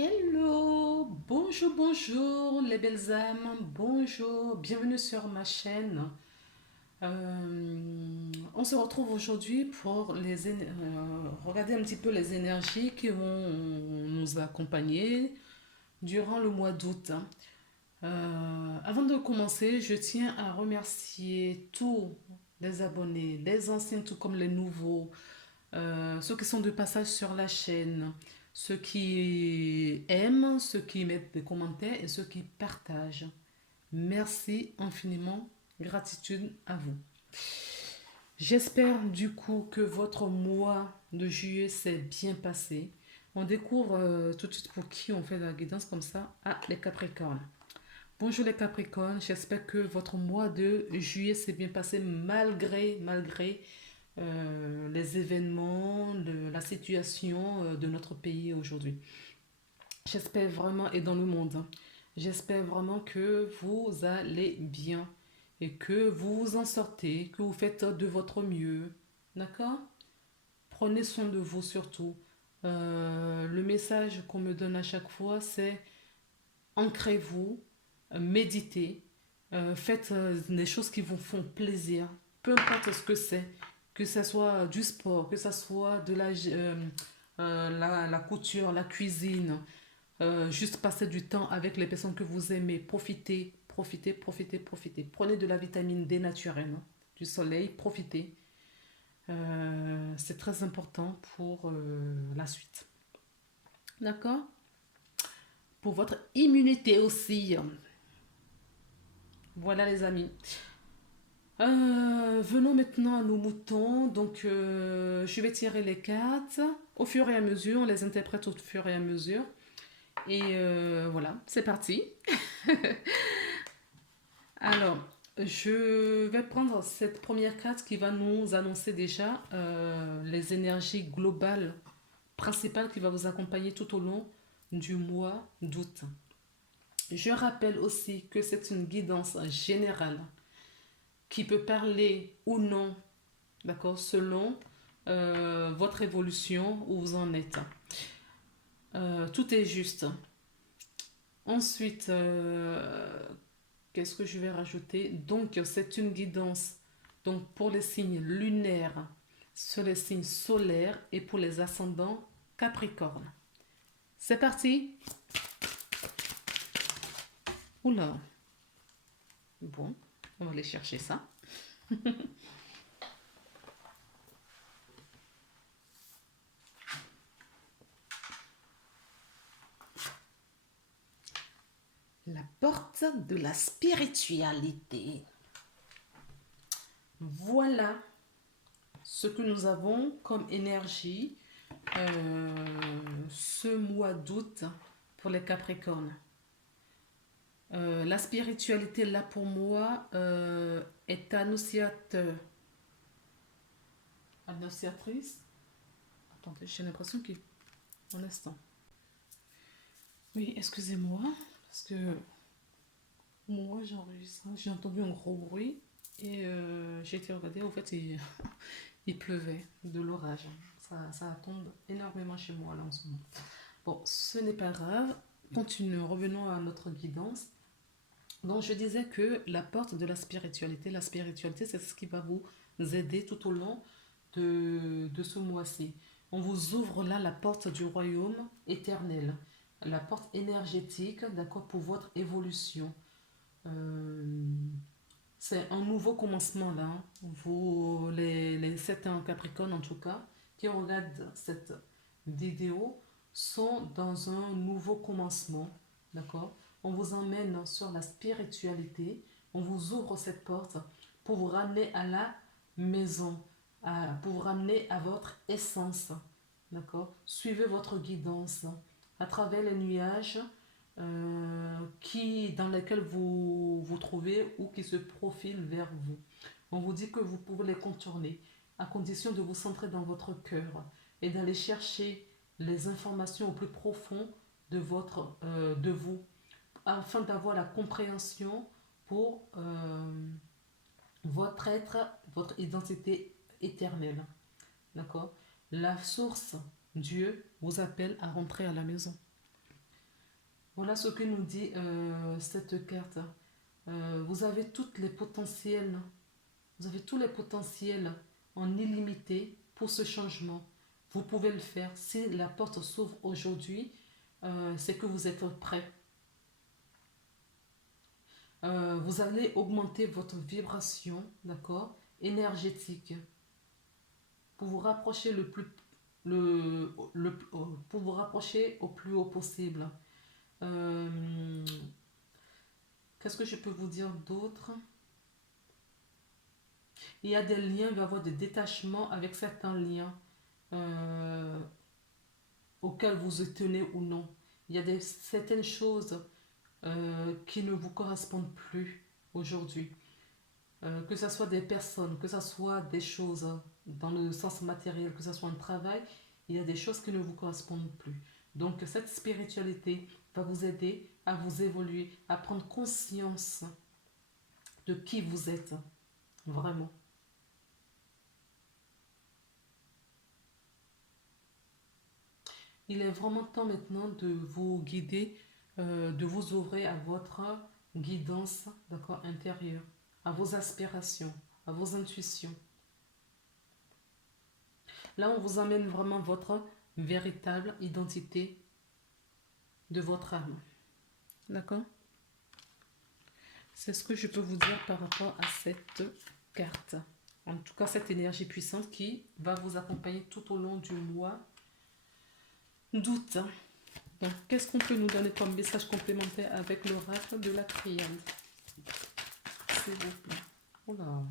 Hello, bonjour, bonjour les belles âmes, bonjour, bienvenue sur ma chaîne. On se retrouve aujourd'hui pour regarder un petit peu les énergies qui vont nous accompagner durant le mois d'août. Avant de commencer, je tiens à remercier tous les abonnés, les anciens tout comme les nouveaux, ceux qui sont de passage sur la chaîne, ceux qui aiment, ceux qui mettent des commentaires et ceux qui partagent. Merci infiniment, gratitude à vous. J'espère du coup que votre mois de juillet s'est bien passé. On découvre tout de suite pour qui on fait la guidance comme ça. Ah, les Capricornes. Bonjour les Capricornes, j'espère que votre mois de juillet s'est bien passé malgré les événements, la situation de notre pays aujourd'hui. J'espère vraiment, et dans le monde, hein, j'espère vraiment que vous allez bien et que vous vous en sortez, que vous faites de votre mieux. D'accord? Prenez soin de vous surtout. Le message qu'on me donne à chaque fois, c'est ancrez-vous, méditez, faites des choses qui vous font plaisir, peu importe ce que ce soit du sport, que ce soit de la couture, la cuisine, juste passer du temps avec les personnes que vous aimez, profitez, profitez, profitez, profitez. Prenez de la vitamine D naturelle, hein, du soleil, profitez. C'est très important pour la suite. D'accord? Pour votre immunité aussi. Voilà les amis. Venons maintenant à nos moutons. Donc, je vais tirer les cartes au fur et à mesure. On les interprète au fur et à mesure. Et voilà, c'est parti. Alors, je vais prendre cette première carte qui va nous annoncer déjà les énergies globales principales qui va vous accompagner tout au long du mois d'août. Je rappelle aussi que c'est une guidance générale qui peut parler ou non, d'accord, selon votre évolution, où vous en êtes. Tout est juste. Ensuite, qu'est-ce que je vais rajouter? Donc, c'est une guidance donc, pour les signes lunaires, sur les signes solaires et pour les ascendants Capricorne. C'est parti. Oula. Bon, on va aller chercher ça. La porte de la spiritualité. Voilà ce que nous avons comme énergie ce mois d'août pour les Capricornes. La spiritualité, là pour moi, est annonciateur. Annonciatrice. Attendez, j'ai l'impression qu'il. Un instant. Oui, excusez-moi, parce que moi j'enregistre, j'ai entendu un gros bruit et j'ai été regarder. En fait, il pleuvait, de l'orage. Ça tombe énormément chez moi là en ce moment. Bon, ce n'est pas grave. Continuons, revenons à notre guidance. Donc, je disais que la porte de la spiritualité, c'est ce qui va vous aider tout au long de ce mois-ci. On vous ouvre là la porte du royaume éternel, la porte énergétique, d'accord, pour votre évolution. Euh, c'est un nouveau commencement là, hein. Vous, les 7 en Capricorne en tout cas, qui regardent cette vidéo, sont dans un nouveau commencement, d'accord? On vous emmène sur la spiritualité, on vous ouvre cette porte pour vous ramener à la maison, pour vous ramener à votre essence, d'accord? Suivez votre guidance à travers les nuages dans lesquels vous vous trouvez ou qui se profilent vers vous. On vous dit que vous pouvez les contourner à condition de vous centrer dans votre cœur et d'aller chercher les informations au plus profond de vous afin d'avoir la compréhension pour votre être, votre identité éternelle. D'accord? La source, Dieu, vous appelle à rentrer à la maison. Voilà ce que nous dit cette carte. Vous avez toutes les potentiels, vous avez tous les potentiels en illimité pour ce changement. Vous pouvez le faire. Si la porte s'ouvre aujourd'hui, c'est que vous êtes prêt. Vous allez augmenter votre vibration, d'accord, énergétique, pour vous rapprocher pour vous rapprocher au plus haut possible. Qu'est-ce que je peux vous dire d'autre? Il y a des liens, il va y avoir des détachements avec certains liens auxquels vous tenez ou non. Il y a certaines choses qui ne vous correspondent plus aujourd'hui. Que ce soit des personnes, que ce soit des choses dans le sens matériel, que ce soit un travail, il y a des choses qui ne vous correspondent plus. Donc cette spiritualité va vous aider à vous évoluer, à prendre conscience de qui vous êtes, vraiment. Il est vraiment temps maintenant de vous guider, de vous ouvrir à votre guidance, d'accord, intérieure, à vos aspirations, à vos intuitions. Là, on vous amène vraiment votre véritable identité de votre âme. D'accord? C'est ce que je peux vous dire par rapport à cette carte. En tout cas, cette énergie puissante qui va vous accompagner tout au long du mois d'août. Donc, qu'est-ce qu'on peut nous donner comme message complémentaire avec l'oracle de la triade? S'il vous plaît. Oh là,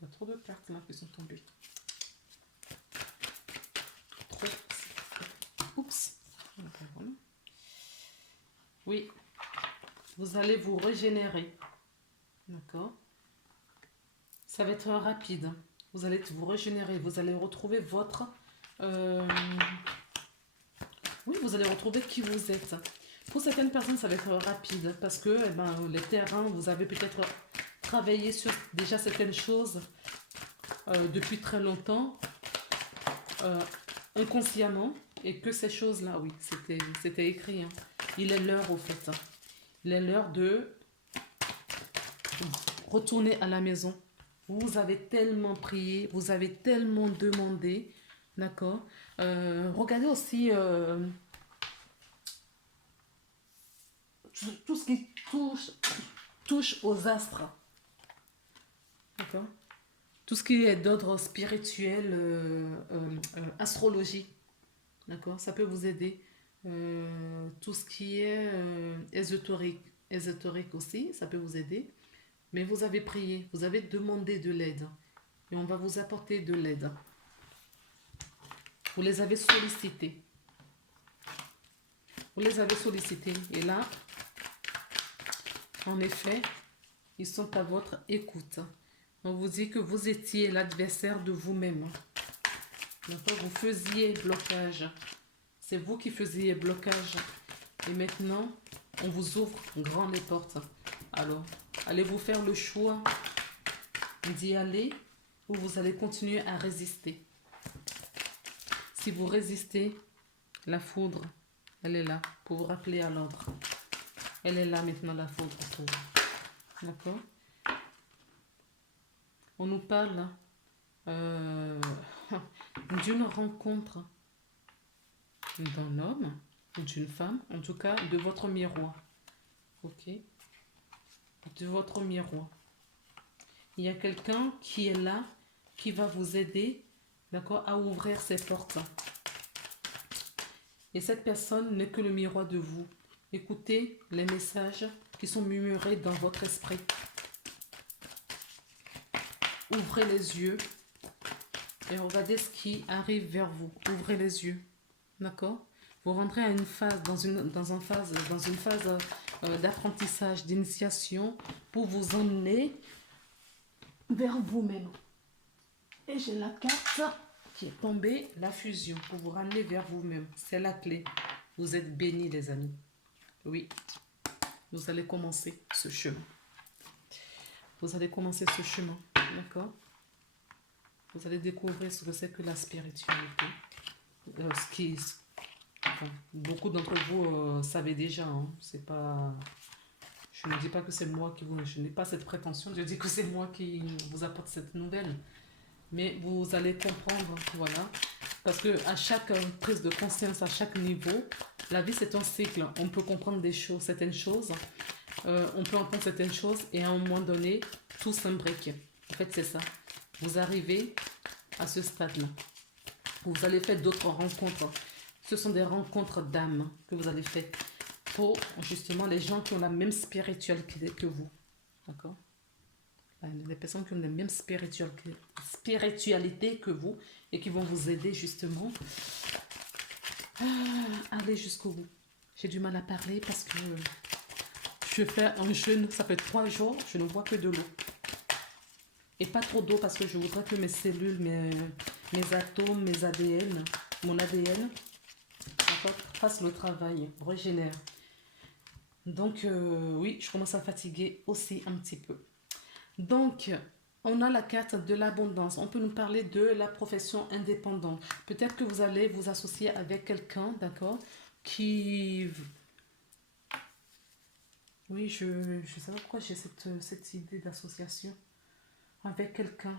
il y a trop de cartes là qui sont tombées. Trop. Oups. Oui. Vous allez vous régénérer. D'accord? Ça va être rapide. Vous allez vous régénérer. Vous allez retrouver votre... Oui, vous allez retrouver qui vous êtes. Pour certaines personnes, ça va être rapide parce que les terrains, vous avez peut-être travaillé sur déjà certaines choses depuis très longtemps, inconsciemment, et que ces choses-là, oui, c'était écrit. Hein. Il est l'heure, au fait. Il est l'heure de retourner à la maison. Vous avez tellement prié, vous avez tellement demandé, d'accord? Regardez aussi tout ce qui touche aux astres, d'accord? Tout ce qui est d'ordre spirituel, astrologie, d'accord? Ça peut vous aider. Tout ce qui est ésotérique aussi, ça peut vous aider. Mais vous avez prié, vous avez demandé de l'aide. Et on va vous apporter de l'aide. Vous les avez sollicités. Vous les avez sollicités. Et là, en effet, ils sont à votre écoute. On vous dit que vous étiez l'adversaire de vous-même. D'accord? Vous faisiez blocage. C'est vous qui faisiez blocage. Et maintenant, on vous ouvre grand les portes. Alors, allez-vous faire le choix d'y aller ou vous allez continuer à résister? Si vous résistez, la foudre, elle est là pour vous rappeler à l'ordre. Elle est là maintenant, la foudre. D'accord? On nous parle d'une rencontre d'un homme ou d'une femme, en tout cas de votre miroir. Ok? De votre miroir. Il y a quelqu'un qui est là, qui va vous aider, d'accord, à ouvrir ces portes. Et cette personne n'est que le miroir de vous. Écoutez les messages qui sont murmurés dans votre esprit. Ouvrez les yeux et regardez ce qui arrive vers vous. Ouvrez les yeux. D'accord? Vous rentrez à une phase, dans une phase d'apprentissage, d'initiation pour vous emmener vers vous-même. Et j'ai la carte qui est tombée, la fusion, pour vous ramener vers vous-même. C'est la clé. Vous êtes bénis, les amis. Oui, vous allez commencer ce chemin. Vous allez commencer ce chemin, d'accord? Vous allez découvrir ce que c'est que la spiritualité. Enfin, beaucoup d'entre vous savez déjà, hein. C'est pas... Je ne dis pas que c'est moi qui vous... Je n'ai pas cette prétention, je dis que c'est moi qui vous apporte cette nouvelle. Mais vous allez comprendre, voilà. Parce que à chaque prise de conscience, à chaque niveau, la vie c'est un cycle. On peut comprendre des choses, certaines choses, on peut entendre certaines choses et à un moment donné, tout s'imbrique. En fait, c'est ça. Vous arrivez à ce stade-là. Vous allez faire d'autres rencontres. Ce sont des rencontres d'âme que vous allez faire pour justement les gens qui ont la même spiritualité que vous. D'accord? Les personnes qui ont la même spiritualité que vous et qui vont vous aider justement à aller jusqu'au bout. J'ai du mal à parler parce que je fais un jeûne, ça fait 3 jours, je ne bois que de l'eau. Et pas trop d'eau parce que je voudrais que mes cellules, mes atomes, mes ADN, mon ADN, fassent le travail, régénère. Donc oui, je commence à fatiguer aussi un petit peu. Donc, on a la carte de l'abondance. On peut nous parler de la profession indépendante. Peut-être que vous allez vous associer avec quelqu'un, d'accord, qui... Oui, je ne sais pas pourquoi j'ai cette idée d'association avec quelqu'un.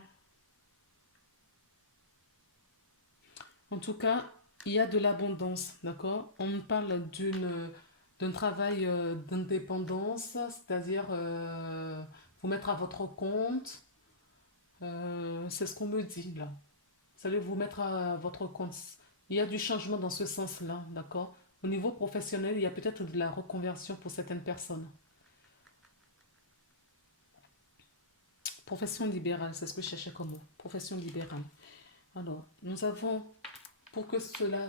En tout cas, il y a de l'abondance, d'accord. On nous parle d'un travail d'indépendance, c'est-à-dire vous mettre à votre compte. C'est ce qu'on me dit là. Vous allez vous mettre à votre compte. Il y a du changement dans ce sens-là, d'accord? Au niveau professionnel, il y a peut-être de la reconversion pour certaines personnes. Profession libérale, c'est ce que je cherchais comme mot. Profession libérale. Alors, nous avons, pour que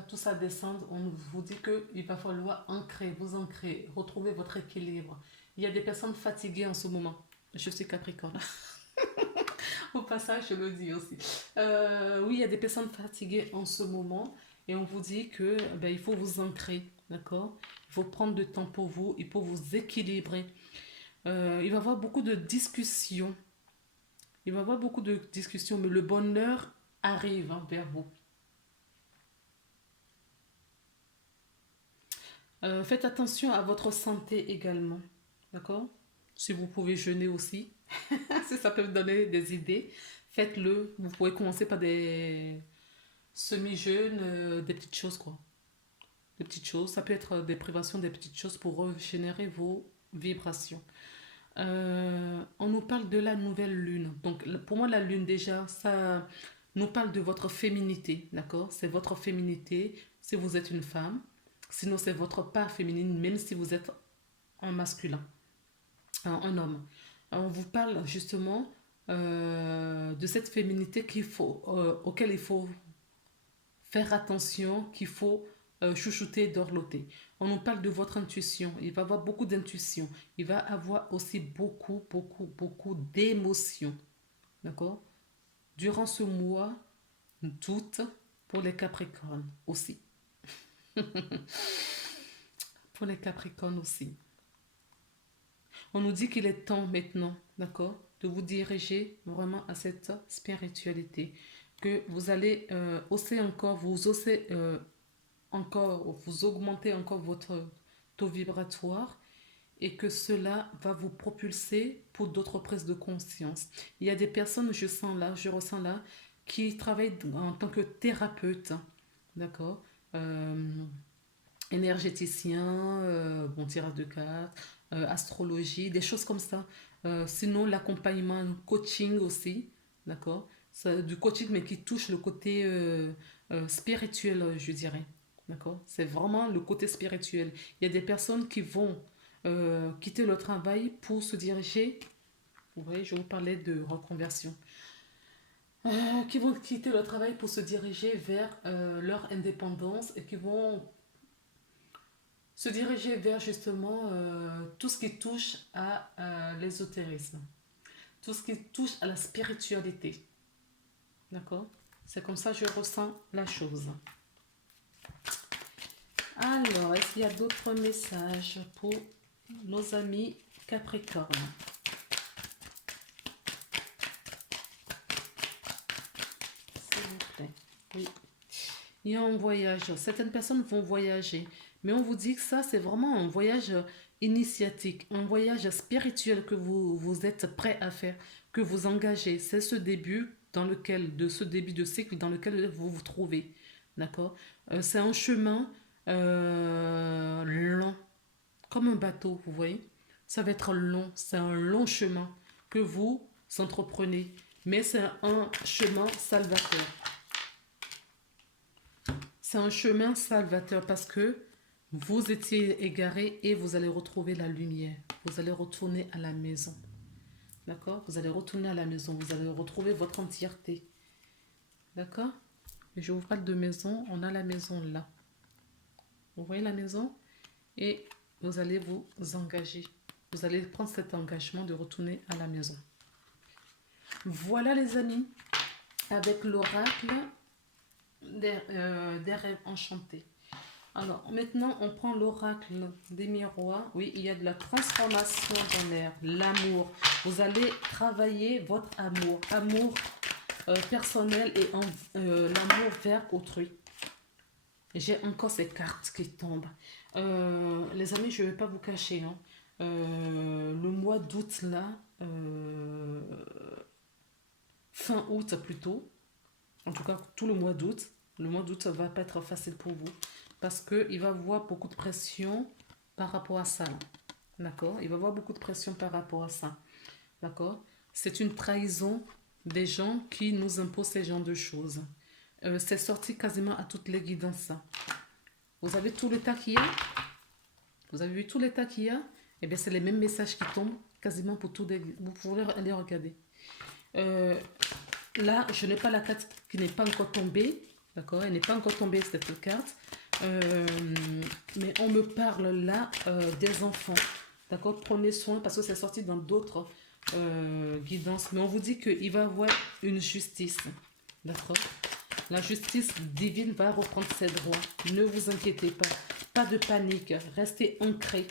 tout ça descende, on vous dit qu'il va falloir vous ancrer, retrouver votre équilibre. Il y a des personnes fatiguées en ce moment. Je suis Capricorne. Au passage, je le dis aussi. Oui, il y a des personnes fatiguées en ce moment et on vous dit que il faut vous ancrer, d'accord? Il faut prendre du temps pour vous, il faut vous équilibrer. Il va y avoir beaucoup de discussions. Il va y avoir beaucoup de discussions, mais le bonheur arrive vers vous. Faites attention à votre santé également, d'accord? Si vous pouvez jeûner aussi, si ça peut vous donner des idées, faites-le. Vous pouvez commencer par des semi-jeûnes, des petites choses, quoi. Des petites choses. Ça peut être des privations, des petites choses pour régénérer vos vibrations. On nous parle de la nouvelle lune. Donc, pour moi, la lune, déjà, ça nous parle de votre féminité, d'accord? C'est votre féminité si vous êtes une femme. Sinon, c'est votre part féminine, même si vous êtes un masculin, un homme. On vous parle justement de cette féminité auquel il faut faire attention, qu'il faut chouchouter, dorloter. On nous parle de votre intuition. Il va y avoir beaucoup d'intuition. Il va y avoir aussi beaucoup, beaucoup, beaucoup d'émotions. D'accord? Durant ce mois d'août, pour les Capricornes aussi. Pour les Capricornes aussi. On nous dit qu'il est temps maintenant, d'accord, de vous diriger vraiment à cette spiritualité. Que vous allez vous augmenter encore votre taux vibratoire et que cela va vous propulser pour d'autres prises de conscience. Il y a des personnes, je ressens là, qui travaillent en tant que thérapeute, d'accord, énergéticien, bon, tirage de cartes, astrologie, des choses comme ça. Sinon, l'accompagnement, coaching aussi, d'accord, du coaching mais qui touche le côté spirituel, je dirais. D'accord? C'est vraiment le côté spirituel. Il y a des personnes qui vont quitter le travail pour se diriger. Vous voyez, je vous parlais de reconversion. Qui vont quitter le travail pour se diriger vers leur indépendance et qui vont se diriger vers justement tout ce qui touche à l'ésotérisme, tout ce qui touche à la spiritualité. D'accord? C'est comme ça que je ressens la chose. Alors, est-ce qu'il y a d'autres messages pour nos amis Capricorne? S'il vous plaît. Oui. Il y a un voyage. Certaines personnes vont voyager. Mais on vous dit que ça, c'est vraiment un voyage initiatique, un voyage spirituel que vous êtes prêt à faire, que vous engagez. C'est ce début de ce début de cycle dans lequel vous vous trouvez. D'accord? C'est un chemin long, comme un bateau, vous voyez? Ça va être long. C'est un long chemin que vous entreprenez. Mais c'est un chemin salvateur. C'est un chemin salvateur parce que vous étiez égaré et vous allez retrouver la lumière. Vous allez retourner à la maison. D'accord? Vous allez retourner à la maison. Vous allez retrouver votre entièreté. D'accord? Et je vous parle de maison. On a la maison là. Vous voyez la maison? Et vous allez vous engager. Vous allez prendre cet engagement de retourner à la maison. Voilà les amis. Avec l'oracle des rêves enchantés. Alors, maintenant, on prend l'oracle des miroirs. Oui, il y a de la transformation dans l'air, l'amour. Vous allez travailler votre amour. Amour personnel et l'amour vers autrui. J'ai encore ces cartes qui tombent. Les amis, je ne vais pas vous cacher. Hein. Le mois d'août, là, fin août plutôt, en tout cas tout le mois d'août ne va pas être facile pour vous parce qu'il va avoir beaucoup de pression par rapport à ça. D'accord? Il va avoir beaucoup de pression par rapport à ça. D'accord? C'est une trahison des gens qui nous imposent ces genres de choses. C'est sorti quasiment à toutes les guidances. Vous avez tout l'état qu'il y a? Vous avez vu tout l'état qu'il y a? Eh bien, c'est les mêmes messages qui tombent quasiment pour tous les... Vous pouvez aller regarder. Là, je n'ai pas la carte qui n'est pas encore tombée. D'accord? Elle n'est pas encore tombée, cette carte. Mais on me parle là des enfants. D'accord? Prenez soin parce que c'est sorti dans d'autres guidances. Mais on vous dit qu'il va y avoir une justice. D'accord? La justice divine va reprendre ses droits. Ne vous inquiétez pas. Pas de panique. Restez ancrés.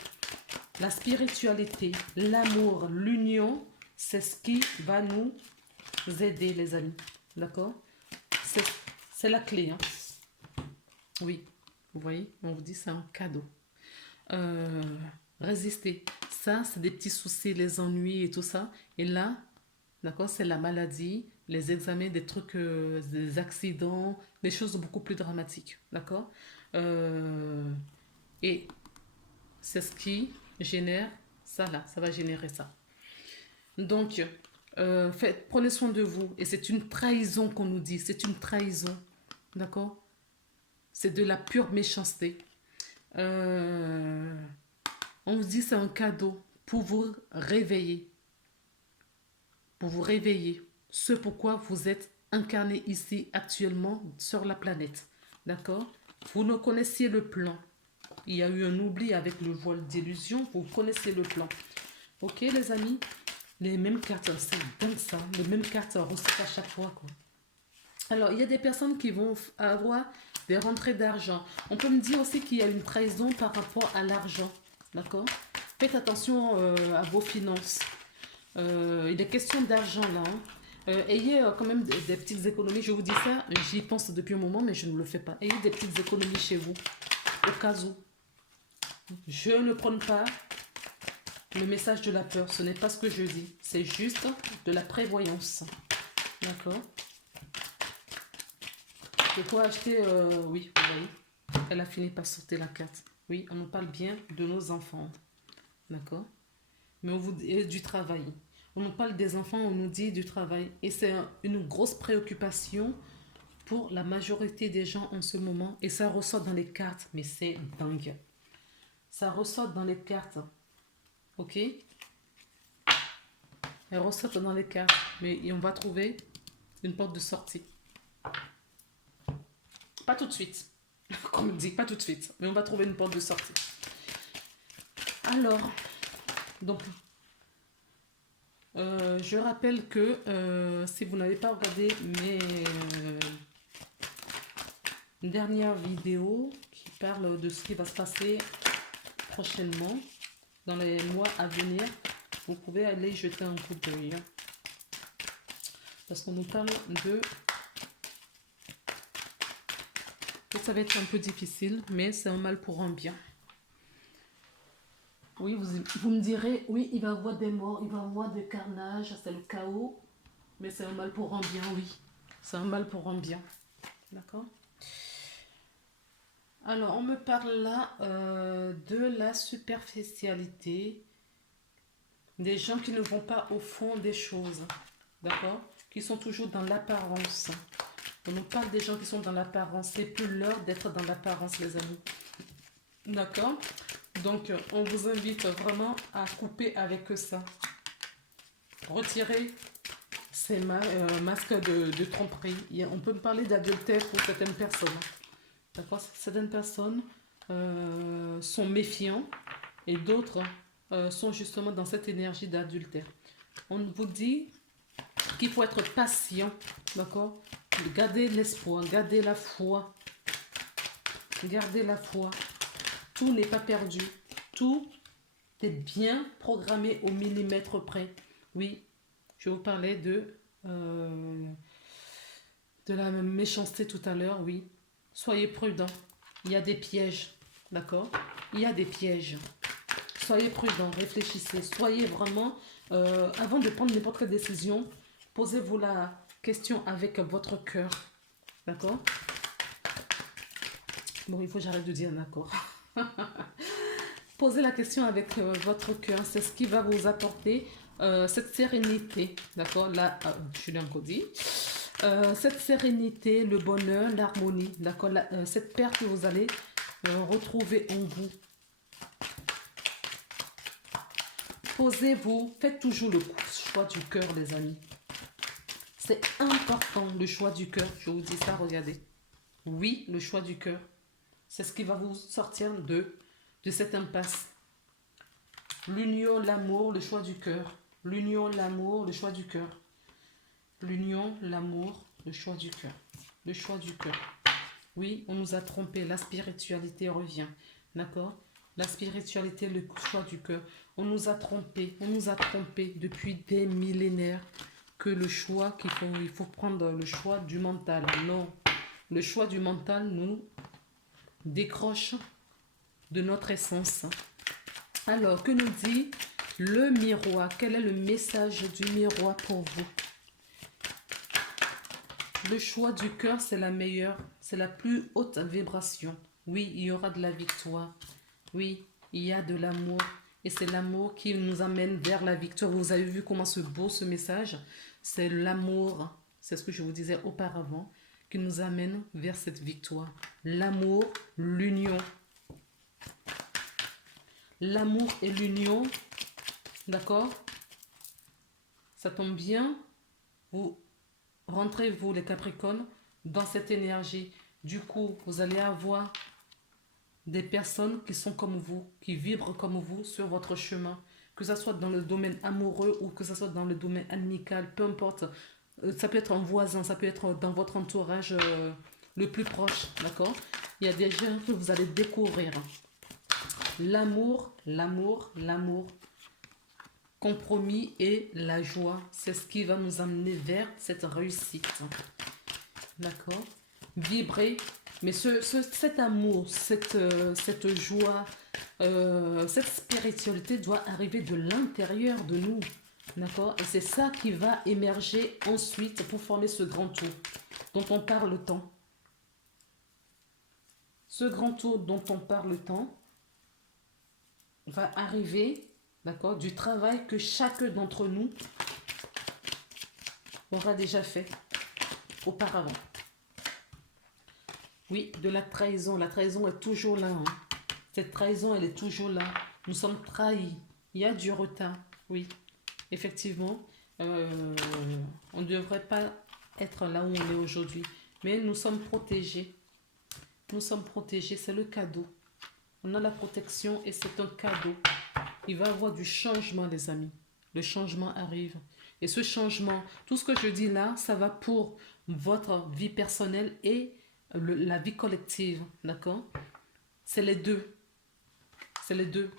La spiritualité, l'amour, l'union, c'est ce qui va nous aider, les amis. D'accord? C'est la clé. Hein? Oui, vous voyez, on vous dit c'est un cadeau. Résistez. Ça, c'est des petits soucis, les ennuis et tout ça. Et là, d'accord, c'est la maladie, les examens, des trucs, des accidents, des choses beaucoup plus dramatiques. D'accord? Et c'est ce qui génère ça là. Ça va générer ça. Donc, prenez soin de vous. Et c'est une trahison qu'on nous dit. C'est une trahison. D'accord? C'est de la pure méchanceté. On vous dit c'est un cadeau pour vous réveiller. Pour vous réveiller. Ce pourquoi vous êtes incarné ici actuellement sur la planète. D'accord? Vous ne connaissiez le plan. Il y a eu un oubli avec le voile d'illusion. Vous connaissez le plan. Ok les amis? Les mêmes cartes, c'est dingue ça. Les mêmes cartes ressortent à chaque fois. Quoi. Alors, il y a des personnes qui vont avoir des rentrées d'argent. On peut me dire aussi qu'il y a une trahison par rapport à l'argent. D'accord? Faites attention à vos finances. Il est question d'argent là. Hein. Ayez quand même des petites économies. Je vous dis ça, j'y pense depuis un moment, mais je ne le fais pas. Ayez des petites économies chez vous, au cas où. Je ne prône pas le message de la peur. Ce n'est pas ce que je dis. C'est juste de la prévoyance. D'accord? De quoi acheter, oui, vous voyez. Elle a fini par sortir la carte. Oui, on nous parle bien de nos enfants. D'accord? Mais on vous dit du travail. On nous parle des enfants, on nous dit du travail. Et c'est une grosse préoccupation pour la majorité des gens en ce moment. Et ça ressort dans les cartes. Mais c'est dingue. Ça ressort dans les cartes. Ok? Elle ressort dans les cartes. Mais on va trouver une porte de sortie. Pas tout de suite. Comme on dit, pas tout de suite. Mais on va trouver une porte de sortie. Alors, donc, je rappelle que si vous n'avez pas regardé mes dernières vidéos qui parlent de ce qui va se passer prochainement, dans les mois à venir, vous pouvez aller jeter un coup d'œil. Parce qu'on nous parle de Et ça va être un peu difficile, mais c'est un mal pour un bien. Oui, vous me direz, oui, il va y avoir des morts, il va y avoir des carnages, c'est le chaos, mais c'est un mal pour un bien, oui. C'est un mal pour un bien. D'accord? Alors, on me parle là de la superficialité, des gens qui ne vont pas au fond des choses, d'accord? Qui sont toujours dans l'apparence. On nous parle des gens qui sont dans l'apparence. C'est plus l'heure d'être dans l'apparence, les amis. D'accord? Donc, on vous invite vraiment à couper avec ça. Retirez ces masques de tromperie. On peut me parler d'adultère pour certaines personnes. D'accord? Certaines personnes sont méfiants et d'autres sont justement dans cette énergie d'adultère. On vous dit qu'il faut être patient, d'accord? Gardez l'espoir, gardez la foi. Gardez la foi. Tout n'est pas perdu. Tout est bien programmé au millimètre près. Oui, je vous parlais de la méchanceté tout à l'heure, oui. Soyez prudents. Il y a des pièges, d'accord? Il y a des pièges. Soyez prudents, réfléchissez. Soyez vraiment, avant de prendre n'importe quelle décision, posez-vous la question avec votre cœur, d'accord? Bon, il faut que j'arrête de dire d'accord. Posez la question avec votre cœur. C'est ce qui va vous apporter cette sérénité, d'accord? Là, je l'ai encore dit. Cette sérénité, le bonheur, l'harmonie, d'accord? Cette paix que vous allez retrouver en vous. Posez-vous, faites toujours le choix du cœur, les amis. C'est important, le choix du cœur. Je vous dis ça, regardez. Oui, le choix du cœur. C'est ce qui va vous sortir de cette impasse. L'union, l'amour, le choix du cœur. L'union, l'amour, le choix du cœur. L'union, l'amour, le choix du cœur. Le choix du cœur. Oui, on nous a trompés. La spiritualité revient. D'accord? La spiritualité, le choix du cœur. On nous a trompés. On nous a trompés depuis des millénaires que le choix il faut prendre le choix du mental. Non. Le choix du mental nous décroche de notre essence. Alors, que nous dit le miroir? Quel est le message du miroir pour vous? Le choix du cœur, c'est la meilleure, c'est la plus haute vibration. Oui, il y aura de la victoire. Oui, il y a de l'amour. Et c'est l'amour qui nous amène vers la victoire. Vous avez vu comment c'est beau ce message? C'est l'amour, c'est ce que je vous disais auparavant, qui nous amène vers cette victoire. L'amour, l'union. L'amour et l'union, d'accord? Ça tombe bien, vous rentrez, vous les Capricornes, dans cette énergie. Du coup, vous allez avoir des personnes qui sont comme vous, qui vibrent comme vous sur votre chemin. Que ce soit dans le domaine amoureux ou que ce soit dans le domaine amical, peu importe. Ça peut être un voisin, ça peut être dans votre entourage le plus proche, d'accord? Il y a des gens que vous allez découvrir. L'amour, l'amour, l'amour, compromis et la joie, c'est ce qui va nous amener vers cette réussite. D'accord? Vibrer, mais cet amour, cette joie, cette spiritualité doit arriver de l'intérieur de nous. D'accord? Et c'est ça qui va émerger ensuite pour former ce grand tout dont on parle tant. Ce grand tout dont on parle tant va arriver, d'accord, du travail que chacun d'entre nous aura déjà fait auparavant. Oui, de la trahison. La trahison est toujours là. Hein. Cette trahison, elle est toujours là. Nous sommes trahis. Il y a du retard. Oui, effectivement, on ne devrait pas être là où on est aujourd'hui. Mais nous sommes protégés. Nous sommes protégés. C'est le cadeau. On a la protection et c'est un cadeau. Il va y avoir du changement, les amis. Le changement arrive. Et ce changement, tout ce que je dis là, ça va pour votre vie personnelle et la vie collective. D'accord? C'est les deux. C'est les deux.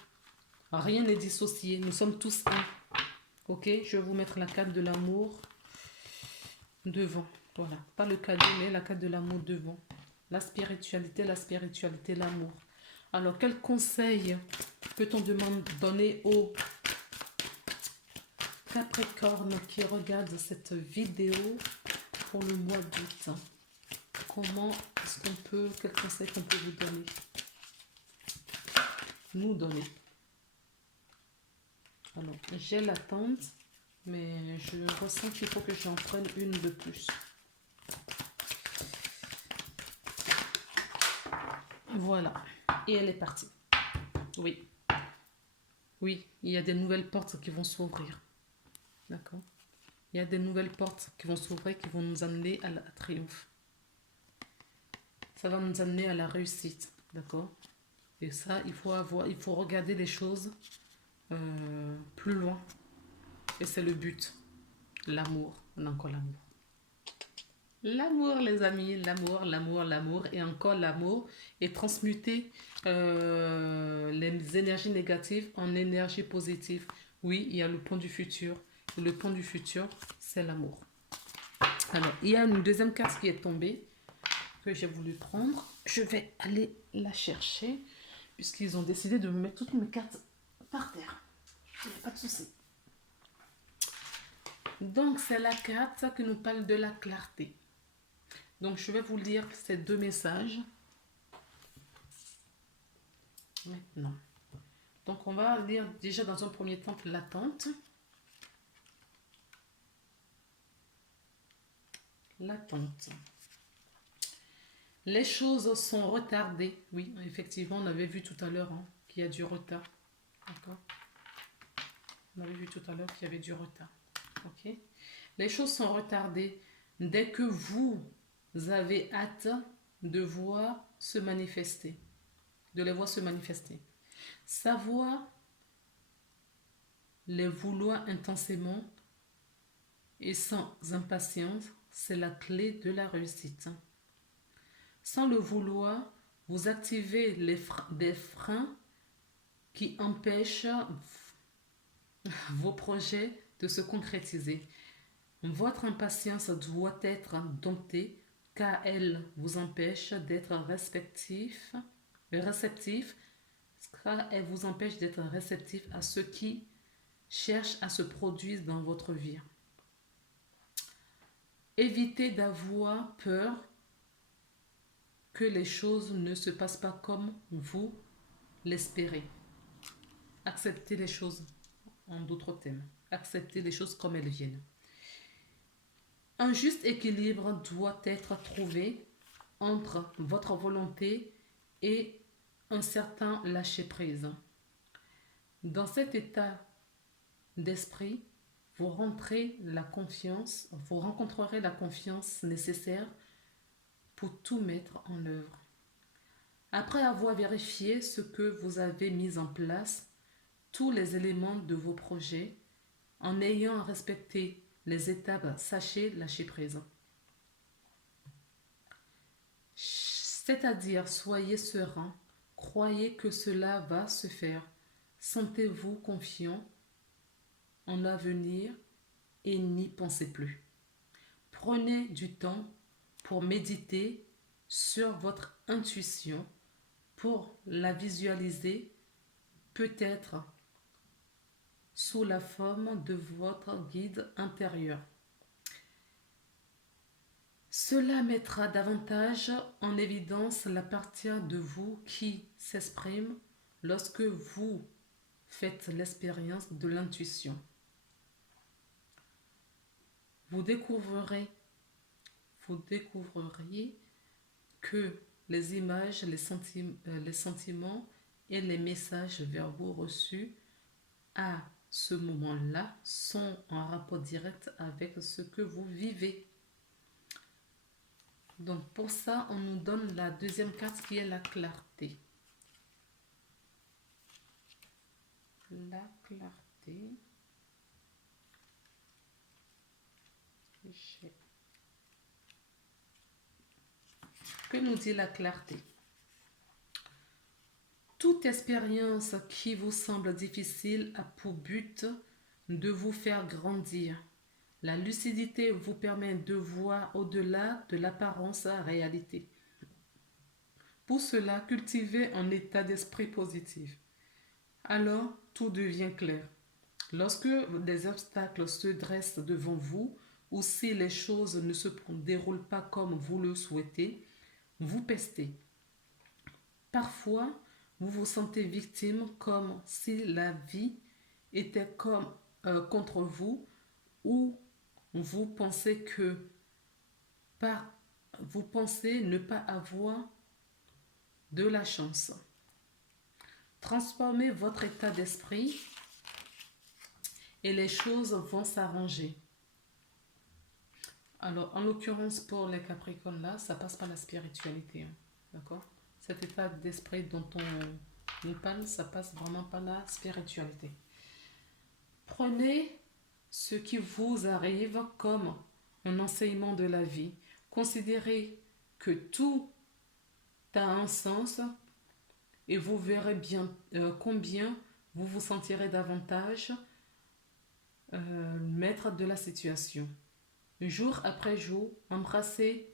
Rien n'est dissocié. Nous sommes tous un. Ok? Je vais vous mettre la carte de l'amour devant. Voilà. Pas le cadeau, mais la carte de l'amour devant. la spiritualité, l'amour. Alors, quel conseil peut-on donner aux Capricornes qui regardent cette vidéo pour le mois d'août? Comment est-ce qu'on peut, quel conseil qu'on peut vous donner? Nous donner. Alors, j'ai l'attente, mais je ressens qu'il faut que j'en prenne une de plus. Voilà. Et elle est partie. Oui. Oui, il y a des nouvelles portes qui vont s'ouvrir. D'accord? Il y a des nouvelles portes qui vont s'ouvrir, qui vont nous amener à la triomphe. Ça va nous amener à la réussite. D'accord? Et ça, il faut regarder les choses plus loin. Et c'est le but. L'amour. On a encore l'amour. L'amour, les amis. L'amour, l'amour, l'amour. Et encore l'amour. Et transmuter les énergies négatives en énergie positive. Oui, il y a le pont du futur. Et le pont du futur, c'est l'amour. Alors, il y a une deuxième carte qui est tombée, que j'ai voulu prendre. Je vais aller la chercher, puisqu'ils ont décidé de me mettre toutes mes cartes par terre. Il n'y a pas de souci. Donc, c'est la carte qui nous parle de la clarté. Donc, je vais vous lire ces deux messages. Maintenant. Donc, on va lire déjà dans un premier temps l'attente. L'attente. Les choses sont retardées. Oui, effectivement, on avait vu tout à l'heure qu'il y a du retard. D'accord? On avait vu tout à l'heure qu'il y avait du retard. Ok? Les choses sont retardées dès que vous avez hâte de voir se manifester. De les voir se manifester. Savoir les vouloir intensément et sans impatience, c'est la clé de la réussite. Sans le vouloir, vous activez des freins qui empêchent vos projets de se concrétiser. Votre impatience doit être domptée car elle vous empêche d'être réceptif, car elle vous empêche d'être réceptif à ce qui cherche à se produire dans votre vie. Évitez d'avoir peur que les choses ne se passent pas comme vous l'espérez. Acceptez les choses, en d'autres termes. Acceptez les choses comme elles viennent. Un juste équilibre doit être trouvé entre votre volonté et un certain lâcher-prise. Dans cet état d'esprit, vous rencontrerez la confiance nécessaire pour tout mettre en œuvre. Après avoir vérifié ce que vous avez mis en place, tous les éléments de vos projets, en ayant respecté les étapes, sachez lâcher prise. C'est-à-dire, soyez serein, croyez que cela va se faire, sentez-vous confiant en l'avenir et n'y pensez plus. Prenez du temps pour méditer sur votre intuition, pour la visualiser, peut-être sous la forme de votre guide intérieur. Cela mettra davantage en évidence la partie de vous qui s'exprime lorsque vous faites l'expérience de l'intuition. Vous découvririez que les images, les sentiments et les messages verbaux reçus à ce moment-là sont en rapport direct avec ce que vous vivez. Donc pour ça, on nous donne la deuxième carte qui est la clarté. La clarté. Que nous dit la clarté? Toute expérience qui vous semble difficile a pour but de vous faire grandir. La lucidité vous permet de voir au-delà de l'apparence réalité. Pour cela, cultivez un état d'esprit positif. Alors, tout devient clair. Lorsque des obstacles se dressent devant vous, ou si les choses ne se déroulent pas comme vous le souhaitez, vous pestez. Parfois, vous vous sentez victime comme si la vie était contre vous, ou vous pensez par, vous pensez ne pas avoir de la chance. Transformez votre état d'esprit et les choses vont s'arranger. Alors, en l'occurrence, pour les Capricornes là, ça passe par la spiritualité. D'accord? Cet état d'esprit dont on nous parle, ça passe vraiment par la spiritualité. Prenez ce qui vous arrive comme un enseignement de la vie. Considérez que tout a un sens et vous verrez bien combien vous vous sentirez davantage maître de la situation. Jour après jour, embrassez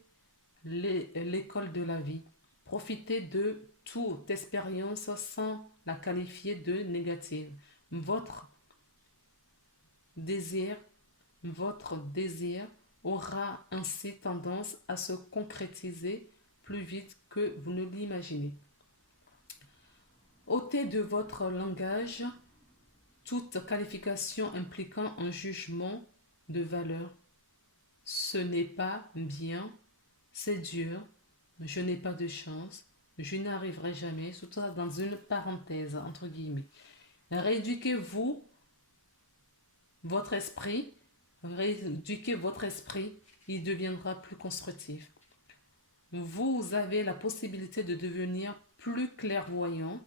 l'école de la vie. Profitez de toute expérience sans la qualifier de négative. Votre désir aura ainsi tendance à se concrétiser plus vite que vous ne l'imaginez. Ôtez de votre langage toute qualification impliquant un jugement de valeur. Ce n'est pas bien, c'est dur, je n'ai pas de chance, je n'arriverai jamais, surtout dans une parenthèse, entre guillemets. Rééduquez-vous votre esprit, il deviendra plus constructif. Vous avez la possibilité de devenir plus clairvoyant,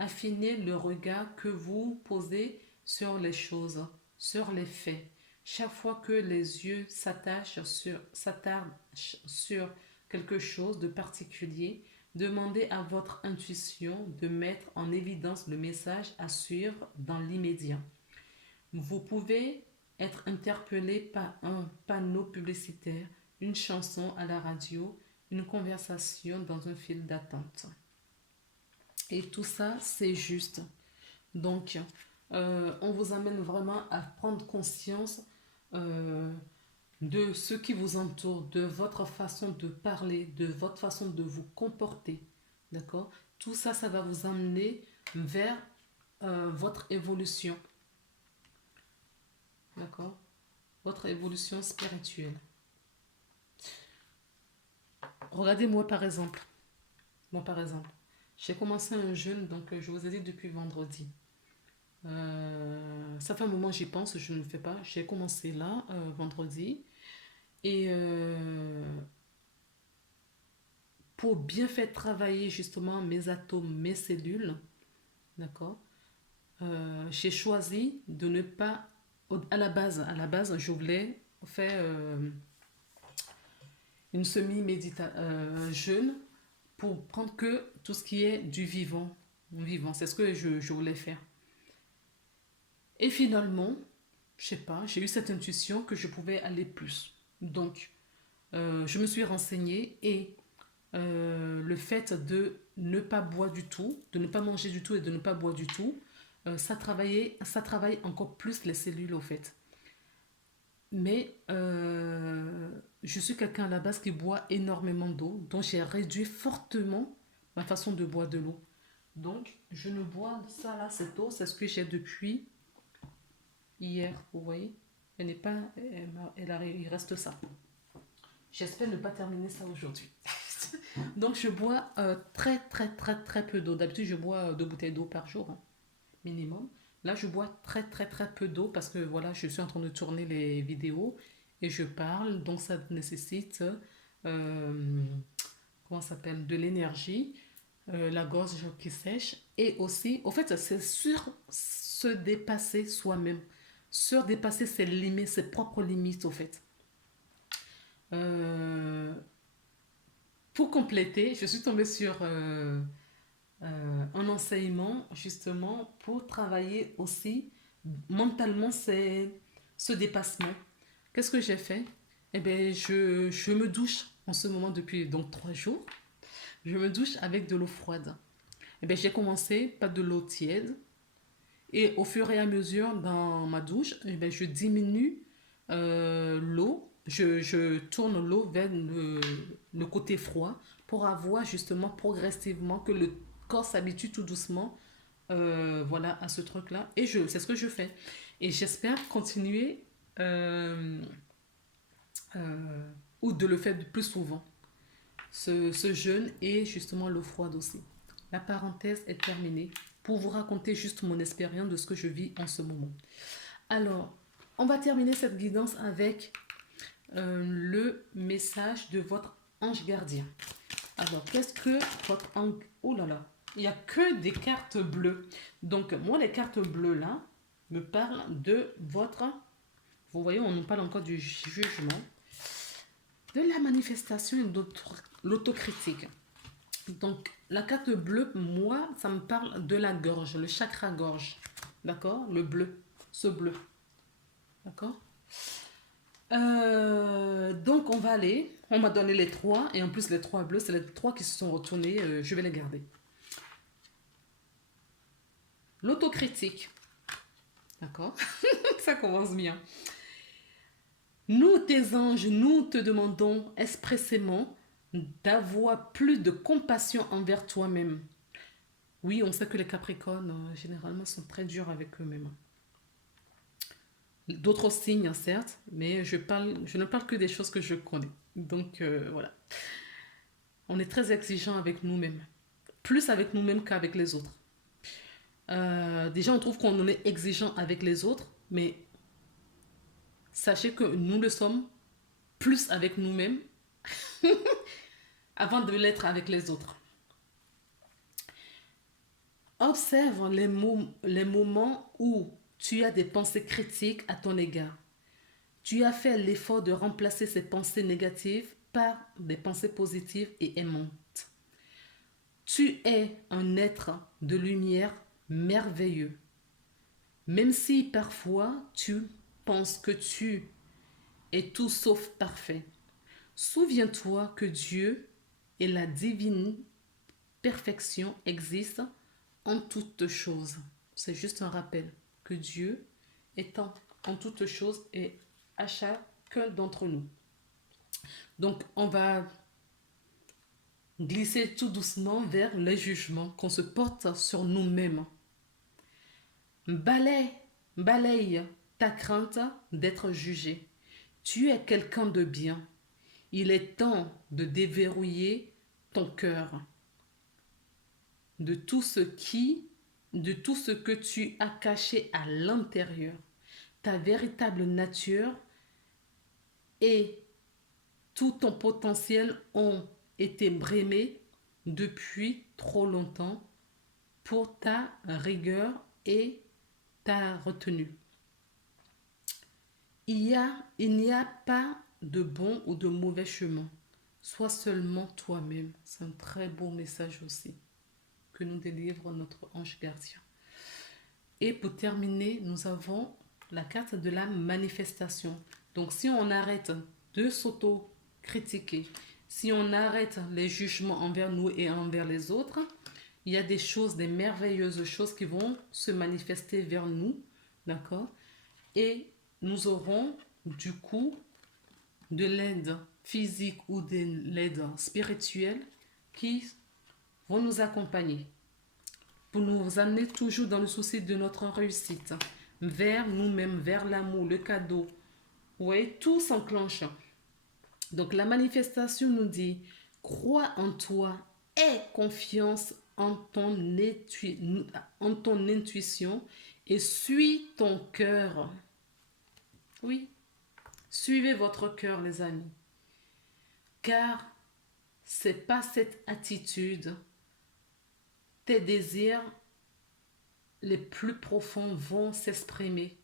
affinez le regard que vous posez sur les choses, sur les faits. Chaque fois que les yeux s'attardent sur quelque chose de particulier, demandez à votre intuition de mettre en évidence le message à suivre dans l'immédiat. Vous pouvez être interpellé par un panneau publicitaire, une chanson à la radio, une conversation dans un fil d'attente. Et tout ça, c'est juste. Donc, on vous amène vraiment à prendre conscience de ce qui vous entoure, de votre façon de parler, de votre façon de vous comporter. D'accord? Tout ça, ça va vous amener vers votre évolution. D'accord? Votre évolution spirituelle. Regardez-moi par exemple. Moi par exemple. J'ai commencé un jeûne, donc je vous ai dit depuis vendredi. Ça fait un moment j'y pense, je ne le fais pas. J'ai commencé là, vendredi. Et pour bien faire travailler justement mes atomes, mes cellules, d'accord, j'ai choisi de ne pas, à la base, je voulais faire une jeûne pour prendre que tout ce qui est du vivant. C'est ce que je voulais faire. Et finalement, je sais pas, j'ai eu cette intuition que je pouvais aller plus. Donc, je me suis renseignée et le fait de ne pas boire du tout, de ne pas manger du tout et de ne pas boire du tout, ça travaille encore plus les cellules au fait. Mais je suis quelqu'un à la base qui boit énormément d'eau, donc j'ai réduit fortement ma façon de boire de l'eau. Donc je ne bois ça là, cette eau, c'est ce que j'ai depuis hier, vous voyez. Elle n'est pas, il reste ça. J'espère ne pas terminer ça aujourd'hui. Donc je bois très très très très peu d'eau. D'habitude je bois 2 bouteilles d'eau par jour, hein, minimum. Là je bois très très très peu d'eau parce que voilà, je suis en train de tourner les vidéos et je parle, donc ça nécessite comment ça s'appelle, de l'énergie, la gorge qui sèche et aussi, au fait, c'est sur se dépasser soi-même, dépasser ses limites, ses propres limites au fait. Pour compléter, je suis tombée sur un enseignement justement pour travailler aussi mentalement ce dépassement. Qu'est-ce que j'ai fait? Eh bien, je me douche en ce moment depuis donc 3 jours. Je me douche avec de l'eau froide. Et bien, j'ai commencé par de l'eau tiède. Et au fur et à mesure, dans ma douche, eh ben, je diminue l'eau. Je tourne l'eau vers le côté froid pour avoir justement progressivement que le corps s'habitue tout doucement voilà, à ce truc-là. Et c'est ce que je fais. Et j'espère continuer euh, ou de le faire plus souvent. Ce jeûne et justement l'eau froide aussi. La parenthèse est terminée pour vous raconter juste mon expérience de ce que je vis en ce moment. Alors, on va terminer cette guidance avec le message de votre ange gardien. Alors, qu'est-ce que votre ange... Oh là là, il n'y a que des cartes bleues. Donc, moi, les cartes bleues là me parlent de votre... Vous voyez, on nous parle encore du jugement, de la manifestation et de l'autocritique. Donc, la carte bleue, moi, ça me parle de la gorge, le chakra gorge. D'accord? Le bleu, ce bleu. D'accord? Donc, on va aller. On m'a donné les trois. Et en plus, les trois bleus, c'est les trois qui se sont retournés. Je vais les garder. L'autocritique. D'accord? Ça commence bien. Nous, tes anges, nous te demandons expressément d'avoir plus de compassion envers toi-même. Oui, on sait que les Capricornes, généralement, sont très durs avec eux-mêmes. D'autres signes, certes, mais je ne parle que des choses que je connais. Donc, voilà. On est très exigeant avec nous-mêmes. Plus avec nous-mêmes qu'avec les autres. Déjà, on trouve qu'on est exigeant avec les autres, mais sachez que nous le sommes plus avec nous-mêmes avant de l'être avec les autres. Observe les moments où tu as des pensées critiques à ton égard. Tu as fait l'effort de remplacer ces pensées négatives par des pensées positives et aimantes. Tu es un être de lumière merveilleux. Même si parfois tu penses que tu es tout sauf parfait, souviens-toi que Dieu et la divine perfection existent en toutes choses. C'est juste un rappel que Dieu est en toutes choses et à chacun d'entre nous. Donc, on va glisser tout doucement vers les jugements qu'on se porte sur nous-mêmes. Balaye ta crainte d'être jugé. Tu es quelqu'un de bien. Il est temps de déverrouiller ton cœur de tout ce que tu as caché à l'intérieur. Ta véritable nature et tout ton potentiel ont été brimés depuis trop longtemps pour ta rigueur et ta retenue. Il n'y a pas de bon ou de mauvais chemin. Sois seulement toi-même. C'est un très beau message aussi que nous délivre notre ange gardien. Et pour terminer, nous avons la carte de la manifestation. Donc si on arrête de s'auto-critiquer, si on arrête les jugements envers nous et envers les autres, il y a des choses, des merveilleuses choses qui vont se manifester vers nous, d'accord? Et nous aurons du coup de l'aide physique ou de l'aide spirituelle qui vont nous accompagner pour nous amener toujours dans le souci de notre réussite, vers nous-mêmes, vers l'amour, le cadeau. Vous voyez, tout s'enclenche. Donc la manifestation nous dit, crois en toi, aie confiance en ton intuition et suis ton cœur. Oui, suivez votre cœur, les amis. Car c'est pas cette attitude, tes désirs les plus profonds vont s'exprimer.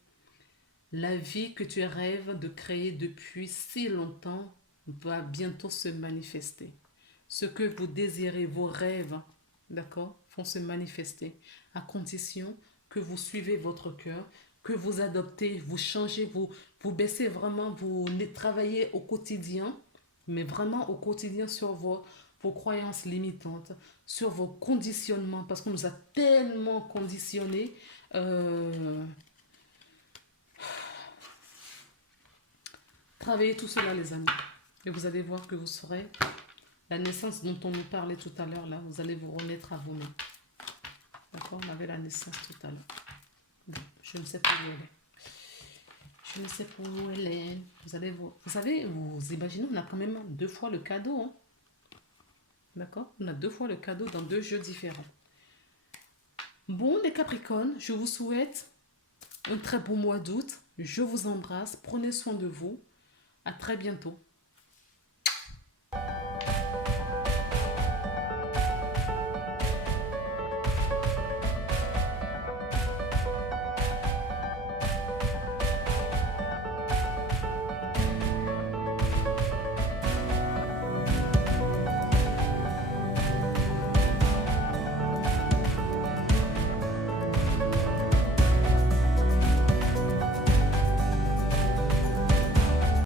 La vie que tu rêves de créer depuis si longtemps va bientôt se manifester. Ce que vous désirez, vos rêves, d'accord, vont se manifester à condition que vous suivez votre cœur, que vous adoptez, vous changez, vous baissez vraiment, vous travaillez au quotidien, mais vraiment au quotidien sur vos vos croyances limitantes, sur vos conditionnements, parce qu'on nous a tellement conditionnés. Travaillez tout cela, les amis. Et vous allez voir que vous serez la naissance dont on nous parlait tout à l'heure, là, vous allez vous remettre à vous-même. D'accord? On avait la naissance tout à l'heure. Bon, je ne sais pas où elle est. Je ne sais pas où elle est. Vous savez, vous imaginez, on a quand même 2 fois le cadeau. Hein? D'accord? On a 2 fois le cadeau dans 2 jeux différents. Bon, les Capricornes, je vous souhaite un très bon mois d'août. Je vous embrasse. Prenez soin de vous. À très bientôt.